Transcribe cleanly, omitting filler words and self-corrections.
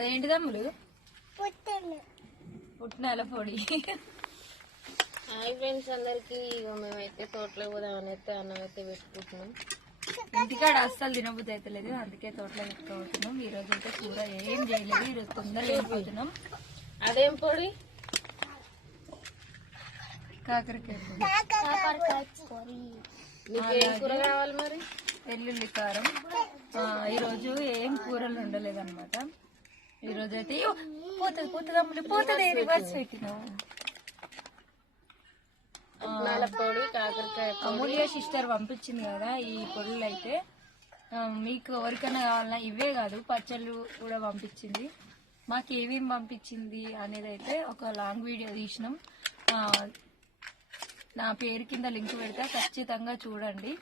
అదేంటి తమ్ముడు? పుట్నాల పొడి. హాయ్ ఫ్రెండ్స్ అందరికి. మేమైతే తోటలో పోదామని అయితే అన్నం అయితే పెట్టుకుంటున్నాం. ఇంటికాడ అస్సలు తినబుద్ధి అయితే లేదు, అందుకే తోటలో పెట్టుకోబోతున్నాం. ఈ రోజు అయితే కూర ఏం చేయలేదు, ఈ రోజు తొందరగా వెళ్ళిపోతున్నాం. అదేం పొడి? కాకరకాయ పొడి. మీకు ఏం కూర కావాలి మరి? వెల్లుల్లి కారం. ఈరోజు ఏం కూరలు ఉండలేదు అనమాట. ఈరోజు అయితే పోతుంది అమ్ములు, పోతుంది. రివర్స్ పెట్టినావు. పొడి, కాకరకాయ అమూల్య సిస్టర్ పంపించింది కదా ఈ పొడులు అయితే. మీకు ఎవరికైనా కావాలన్నా ఇవే కాదు, పచ్చళ్ళు కూడా పంపించింది. మాకు ఏమేమి పంపించింది అనేది అయితే ఒక లాంగ్ వీడియో తీసినాం. నా పేరు కింద లింక్ పెడతా, ఖచ్చితంగా చూడండి.